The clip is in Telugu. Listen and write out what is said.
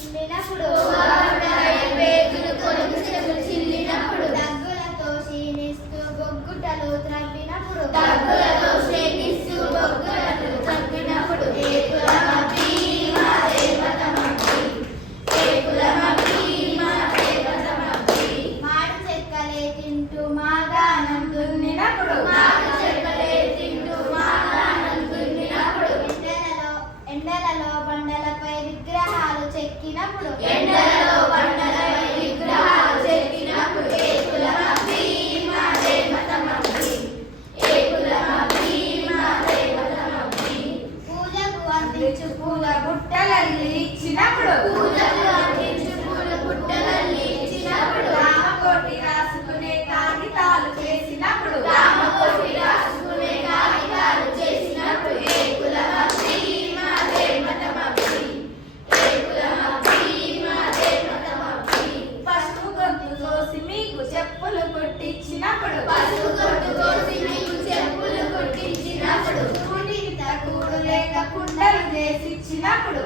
చిందినప్పుడు దగ్గులతో క్షీణిస్తూ బొగ్గుటలు త్రవ్వినప్పుడు మాడు చెక్కలే తింటూ మాగానం దున్నినప్పుడు ఎండలలో బండలపై విగ్రహాలు చెక్కినప్పుడు పూజకు అందించు పూల బుట్టలల్లి ఇచ్చినప్పుడు రామకోటి రాసుకునే కాగితాలు చేసినప్పుడు పసుపు గొంతు కోసి మీకు చెప్పులు కొట్టించినప్పుడు కూడికి తక్కువ లేక కుండలు చేసిచ్చినప్పుడు